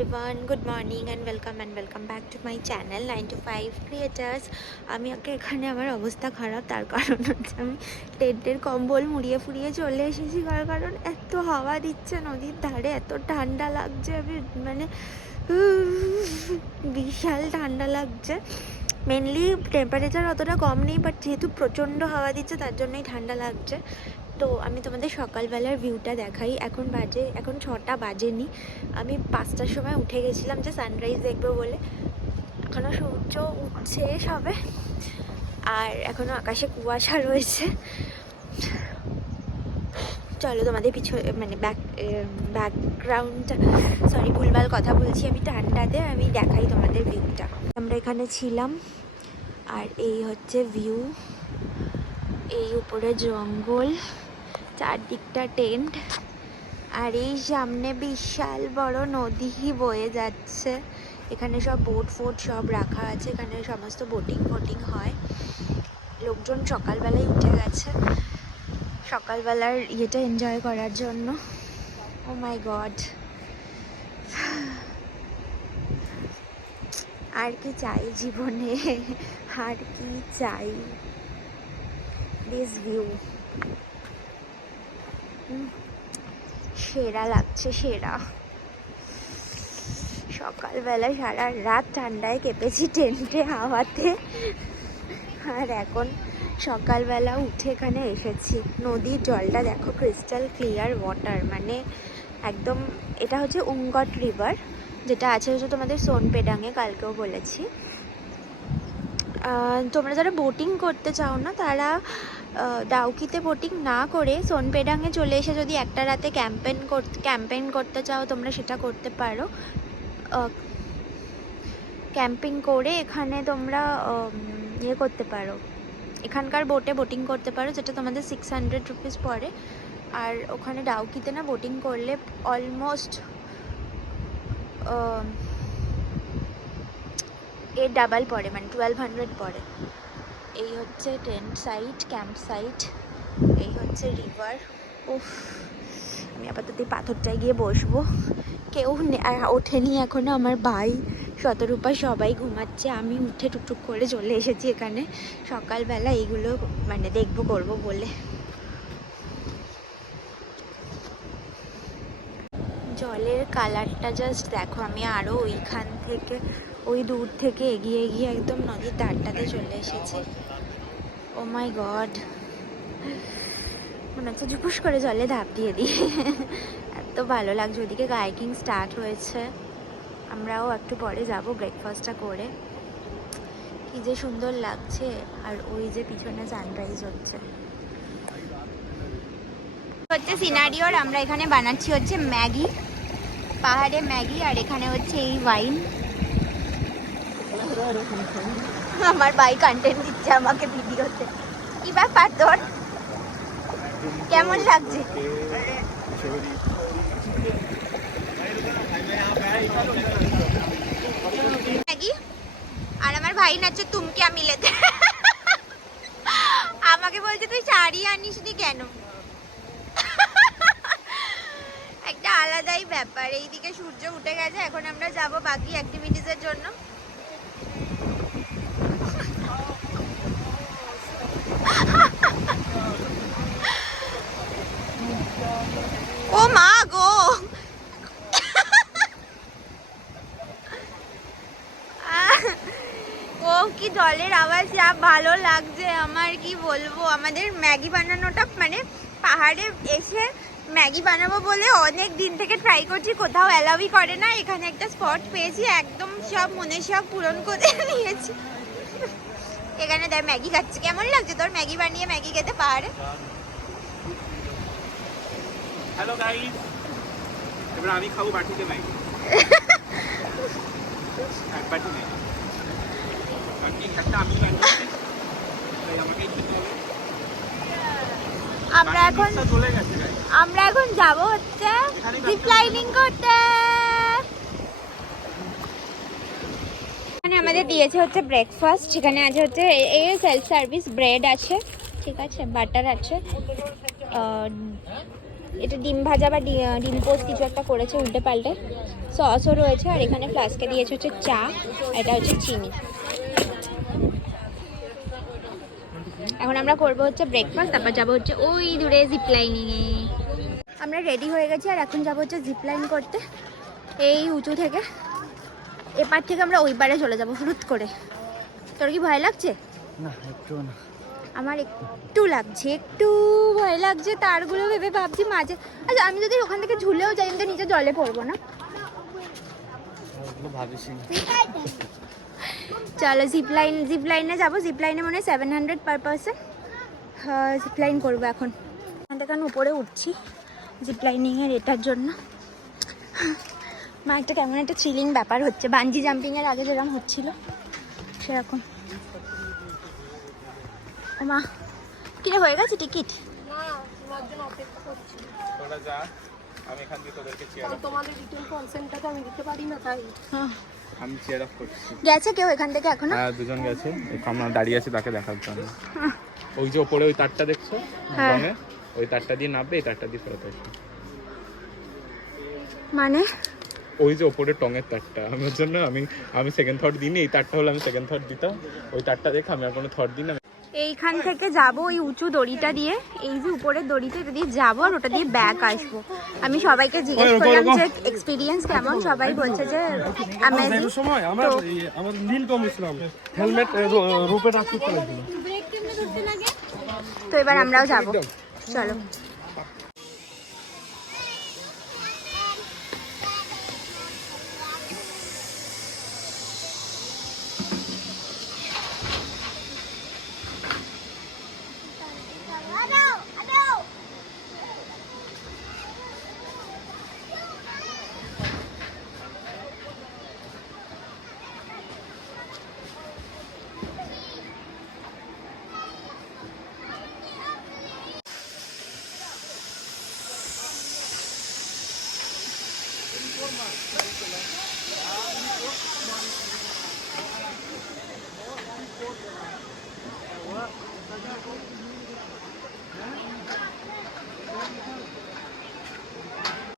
everyone, good morning and welcome back to my channel 9 to 5 creators. আমি আগে এখানে আমার অবস্থা খারাপ, তার কারণ হচ্ছে আমি টেন্টের কম্বল মুড়িয়ে ফুরিয়ে চলে এসেছি। কারণ এত হাওয়া দিচ্ছে নদীর ধারে, এত ঠান্ডা লাগছে, আমি মানে বিশাল ঠান্ডা লাগছে। মেনলি টেম্পারেচার অতটা কম নেই, বাট যেহেতু প্রচণ্ড হাওয়া দিচ্ছে তার জন্যই ঠান্ডা লাগছে। তো আমি তোমাদের সকালবেলার ভিউটা দেখাই। এখন 6টা বাজেনি, আমি 5টার সময় উঠে গেছিলাম যে সানরাইজ দেখবো বলে। এখনও সূর্য উঠছে সবে, আর এখনও আকাশে কুয়াশা রয়েছে। চলো তোমাদের মানে ব্যাকগ্রাউন্ডটা, সরি ভুলভাল কথা বলছি, আমি ঠান্ডাতে আমি দেখাই তোমাদের ভিউটা। আমরা এখানে ছিলাম, আর এই হচ্ছে ভিউ। এই উপরে জঙ্গল, চারদিকটা টেন্ট, আর এই সামনে বিশাল বড় নদী বয়ে যাচ্ছে। এখানে সব বোট ফোট সব রাখা আছে, এখানে সমস্ত বোটিং হয়। লোকজন সকালবেলায় উঠে গেছে সকালবেলার ইয়েটা এনজয় করার জন্য। ও মাই গড, আর কি চাই জীবনে, আর কি চাই। দিস ভিউ সেরা লাগছে, সেরা। সকালবেলা সারা রাত ঠান্ডায় কেঁপেছি টেন্টে হাওয়াতে, আর এখন সকালবেলা উঠে এখানে এসেছি। নদীর জলটা দেখো, ক্রিস্টাল ক্লিয়ার ওয়াটার, মানে একদম। এটা হচ্ছে উমগট রিভার, যেটা আছে হচ্ছে তোমাদের সোনপেডাঙে, কালকেও বলেছি। তোমরা যারা বোটিং করতে চাও না, তারা ডাউকিতে বোটিং না করে সোনপেডাঙে চলে এসে যদি একটা রাতে ক্যাম্পেইন করতে চাও, তোমরা সেটা করতে পারো। ক্যাম্পিং করে এখানে তোমরা ইয়ে করতে পারো, এখানকার বোটে বোটিং করতে পারো, যেটা তোমাদের 600 রুপিস পড়ে। আর ওখানে ডাউকিতে না বোটিং করলে অলমোস্ট এর ডাবল পড়ে, মানে 1200 পড়ে। এই হচ্ছে টেন্ট সাইট, ক্যাম্প সাইট, এই হচ্ছে রিভার। উফ, আমি আপাতত এই পাথরটায় গিয়ে বসবো। কেউ ওঠেনি এখনো, আমার ভাই, শতরূপা সবাই ঘুমাচ্ছে। আমি উঠে টুকটুক করে চলে এসেছি এখানে সকালবেলা এইগুলো মানে দেখবো করবো বলে। জলের কালারটা জাস্ট দেখো। আমি আরও ওইখান থেকে, ওই দূর থেকে এগিয়ে গিয়ে একদম নদীর ধারটাতে চলে এসেছি। ও মাই গড, মনে হচ্ছে ঝুপুস করে জলে ধাপ দিয়ে দিই। এত ভালো লাগছে। ওদিকে কায়াকিং স্টার্ট হয়েছে, আমরাও একটু পরে যাব ব্রেকফাস্টটা করে। কি যে সুন্দর লাগছে, আর ওই যে পিছনে সানরাইজ হচ্ছে সিনারিওর। আমরা এখানে বানাচ্ছি হচ্ছে ম্যাগি, পাহাড়ে ম্যাগি, আর এখানে হচ্ছে এই ওয়াইন। আমার ভাই কন্টেন্ট দিচ্ছে আমাকে ভিডিওতে। কি ব্যাপার তোর, কেমন লাগছে? ম্যাগি, আর আমার ভাই নাচছে তুম কে মিলেতে। আমাকে বলছে তুই শাড়ি আনিসনি কেন। একটা আলাদাই ব্যাপার। এইদিকে সূর্য উঠে গেছে, এখন আমরা যাব বাকি অ্যাক্টিভিটিসের জন্য। ও মা গো, ও কি জলের আওয়াজ, যা ভালো লাগছে আমার, কি বলবো। আমাদের ম্যাগি বানানোটা, মানে পাহাড়ে এসে ম্যাগি বানাবো বলে অনেক দিন থেকে ট্রাই করছি, কোথাও অ্যালাউই করে না। এখানে একটা স্পট পেয়েছি, একদম সব মনের সব পূরণ করে নিয়েছি। এখানে দেখ ম্যাগি খাচ্ছি। কেমন লাগছে তোর ম্যাগি বানিয়ে, ম্যাগি খেতে পাহাড়ে? হ্যালো গাইস, এবার আমি খাবো বাটিতে ম্যাগি। এক বাটি ম্যাগি, বাকি একটা আমি বানিয়েছি, তাই আমাকেই খেতে হবে। আমরা এখন যাব হচ্ছে জিপ লাইনিং করতে। এখানে আমাদের দিয়েছে হচ্ছে ব্রেকফাস্ট। সেখানে আছে হচ্ছে এই সেলফ সার্ভিস ব্রেড আছে, ঠিক আছে, বাটার আছে, এটা ডিম ভাজা বা ডিম পোস্ট কিছু একটা করেছে উল্টে পাল্টে। সসও রয়েছে, আর এখানে ফ্লাস্কে দিয়েছে হচ্ছে চা, এটা হচ্ছে চিনি। এখন আমরা করবো হচ্ছে ব্রেকফাস্ট, তারপর যাবো হচ্ছে ওই দূরে জিপলাইনিংয়ে। আমরা রেডি হয়ে গেছি আর এখন যাবো হচ্ছে জিপলাইন করতে এই উঁচু থেকে। এপার থেকে আমরা ওই পারে চলে যাবো হুট করে। তোর কি ভয় লাগছে? না, একটু না। আমার একটু লাগছে, একটু ভয় লাগছে। তারগুলো ভেবে ভাবছি মাঝে, আচ্ছা আমি যদি ওখান থেকে ঝুলেও যাই আমি তো নিচে জলে পড়বো না? চলো জিপলাইনে যাবো। জিপলাইনে মনে হয় 700 পার পারসন। জিপলাইন করবো এখন। এখান থেকে উপরে উঠছি জিপলাইনিংয়ের এটার জন্য। মা একটা কেমন একটা থ্রিলিং ব্যাপার হচ্ছে, বানজি জাম্পিংয়ের আগে যেরকম হচ্ছিল সেরকম। ও মা, কিরে হয়ে গেছে টিকিট? তোরা যা, আমি এখান থেকে তোদেরকে চেয়ার আপ তোমাদের রিটার্ন কনসেন্টটা আমি দিতে পারি না, তাই আমি চেয়ার আপ করছি। গেছে কেউ এখান থেকে এখনো? হ্যাঁ, দুজন গেছে। আমরা দাঁড়িয়ে আছি তাকে দেখার জন্য। ওই যে ওপরে ওই তারটা দেখছো হ্যাঁ। রঙের, ওই তারটা দিয়ে নামবে, এই তারটা দিয়ে ফেরত আসবে। মানে ওই যে ওপরে টঙের তারটা, আমার জন্য আমি সেকেন্ড থট দিইনি। এই তারটা হলে আমি সেকেন্ড থট দিতাম। ওই তারটা দেখে আমি আর কোনো থট দিই না। এইখান থেকে যাবো ওই উঁচু দড়িটা দিয়ে, এই যে উপরের দড়িটা, এটা দিয়ে যাবো আর ওটা দিয়ে ব্যাক আসবো। আমি সবাইকে জিজ্ঞেস করলাম যে এক্সপিরিয়েন্স কেমন, সবাই বলছে যে অ্যামেজিং। সময় আমার নীল টম ইসলাম হেলমেট রূপে রাখতে পারে। তো এবার আমরাও যাবো, চলো।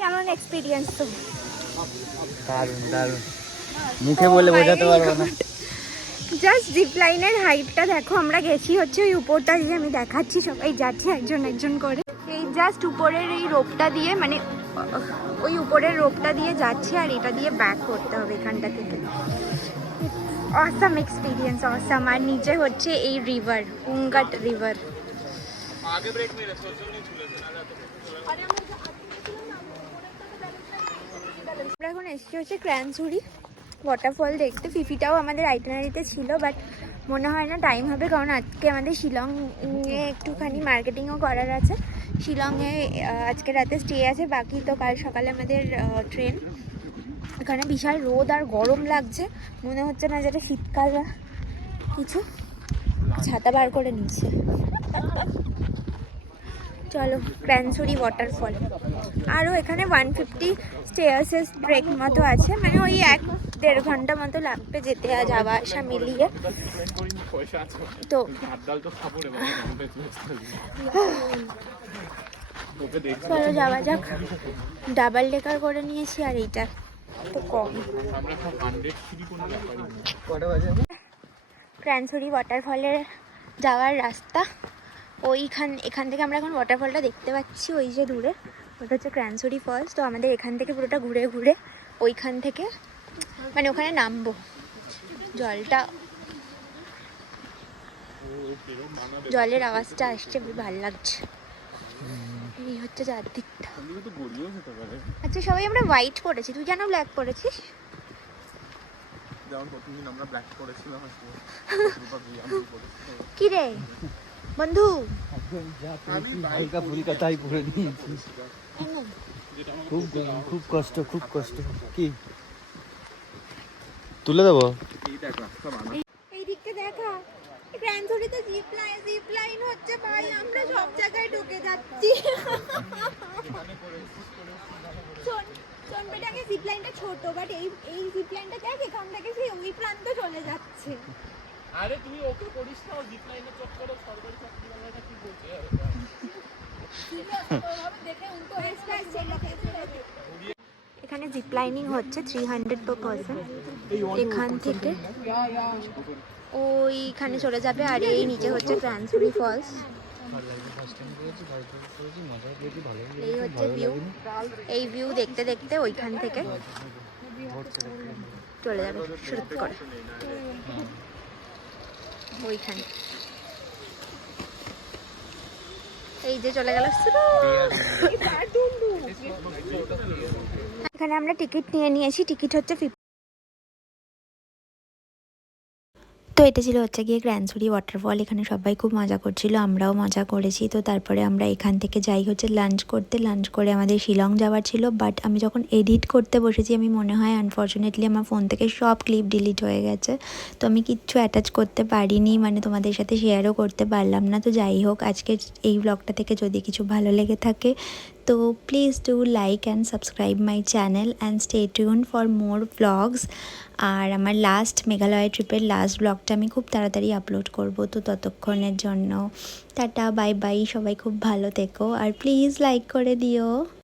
কেমন এক্সপিরিয়েন্স তো? দারুণ দারুণ, মুখে বলে বোঝাতে পারবো না। জাস্ট জিপ লাইনের হাইটটা দেখো। আমরা গেছি হচ্ছে ওই উপরটা দিয়ে, আমি দেখাচ্ছি, সবাই যাচ্ছে একজন একজন করে। এই জাস্ট উপরের এই রোপটা দিয়ে, মানে ওই উপরের রোপটা দিয়ে যাচ্ছে, আর এটা দিয়ে ব্যাক করতে হবে এখানটা থেকে। Awesome experience, awesome. আর নিচে হচ্ছে এই রিভার, উঙ্গাট রিভার। আগে ব্রেক মেরেছে, ওর জন্যই ঝুলেছে, না যাতে আমরা এখন এসেছি হচ্ছে ক্র্যানসুরি ওয়াটারফল দেখতে। ফিফিটাও আমাদের আইটেনারিতে ছিল, বাট মনে হয় না টাইম হবে, কারণ আজকে আমাদের শিলংয়ে একটুখানি মার্কেটিংও করার আছে। শিলংয়ে আজকে রাতে স্টে আছে, বাকি তো কাল সকালে আমাদের ট্রেন। এখানে বিশাল রোদ আর গরম লাগছে, মনে হচ্ছে না যেটা শীতকাল কিছু। ছাতা বার করে নিচ্ছে। চলো ক্র্যানসুরি ওয়াটারফল। আরও এখানে 150 স্টেয়ার্সের ট্রেক মতো আছে, মানে ওই 1-1.5 ঘন্টা মতো লাগবে যেতে আর যাওয়া আসা মিলিয়ে। তো চলো যাওয়া যাক। ডাবল ডেকার করে নিয়েছি, আর এইটা তো কম। ক্র্যানসুরি ওয়াটারফলের যাওয়ার রাস্তা এখান থেকে আমরা এখন ওয়াটারফলটা দেখতে পাচ্ছি, ওই যে দূরে, ওটা হচ্ছে ক্র্যানসুরি ফলস। তো আমাদের এখান থেকে পুরোটা ঘুরে ঘুরে ওইখান থেকে মানে ওখানে নামবো। জলের আওয়াজটা আসছে, খুব ভালো লাগছে। এই হচ্ছে চারদিকটা। আচ্ছা সবাই আমরা হোয়াইট পরেছি, তুই কেন ব্ল্যাক পরেছিস? কি রে বন্ধু, হালকা ফুলকা তাই পরে নিয়েছি। খুব কষ্ট, খুব কষ্ট। কি তুলে দেবো? এই দিকটা দেখা, ক্র্যানসুরিতে জিপ লাইন হচ্ছে ভাই, আমরা সব জায়গায় ঢুকে যাচ্ছি। সোনপেটাকে জিপ লাইনটা ছোট, বাট এই জিপ লাইনটা দেখ, এখান থেকে সেই ওই প্রান্তে চলে যাচ্ছে। আরে তুমি ওকে করিস না, জিপ লাইনে চক্করে সরকারি চাকরিওয়ালাটা কি বলছে? এখানে জিপ লাইনিং হচ্ছে 300 per person। এখান থেকে ওইখানে চলে যাবে আর এই নিচে হচ্ছে ক্রান্সুরি ফলস। এই হচ্ছে ভিউ, এই ভিউ দেখতে দেখতে ওইখান থেকে চলে যাবে শুরু করে ওইখানে। এই যে চলে গেল শুরু। এখানে আমরা টিকিট নিয়ে নিয়েছি, টিকিট হচ্ছে 50। তো এটা ছিল হচ্ছে গিয়ে ক্রান্সুরি ওয়াটারফল। এখানে সবাই খুব মজা করছিল, আমরাও মজা করেছি। তো তারপরে আমরা এখান থেকে যাই হচ্ছে লাঞ্চ করতে। লাঞ্চ করে আমাদের শিলং যাওয়ার ছিল, বাট আমি যখন এডিট করতে বসেছি আমি মনে হয় আনফর্চুনেটলি আমার ফোন থেকে সব ক্লিপ ডিলিট হয়ে গেছে। তো আমি কিচ্ছু অ্যাটাচ করতে পারিনি, মানে তোমাদের সাথে শেয়ারও করতে পারলাম না। তো যাই হোক, আজকে এই ব্লগটা থেকে যদি কিছু ভালো লেগে থাকে তো please do like and subscribe my channel and stay tune for more blogs. আর আমার লাস্ট মেঘালয় ট্রিপের লাস্ট ব্লগটা আমি খুব তাড়াতাড়ি আপলোড করব। তো ততক্ষণের জন্য টাটা, বাই বাই, সবাই খুব ভালো থেকো আর প্লিজ লাইক করে দিও।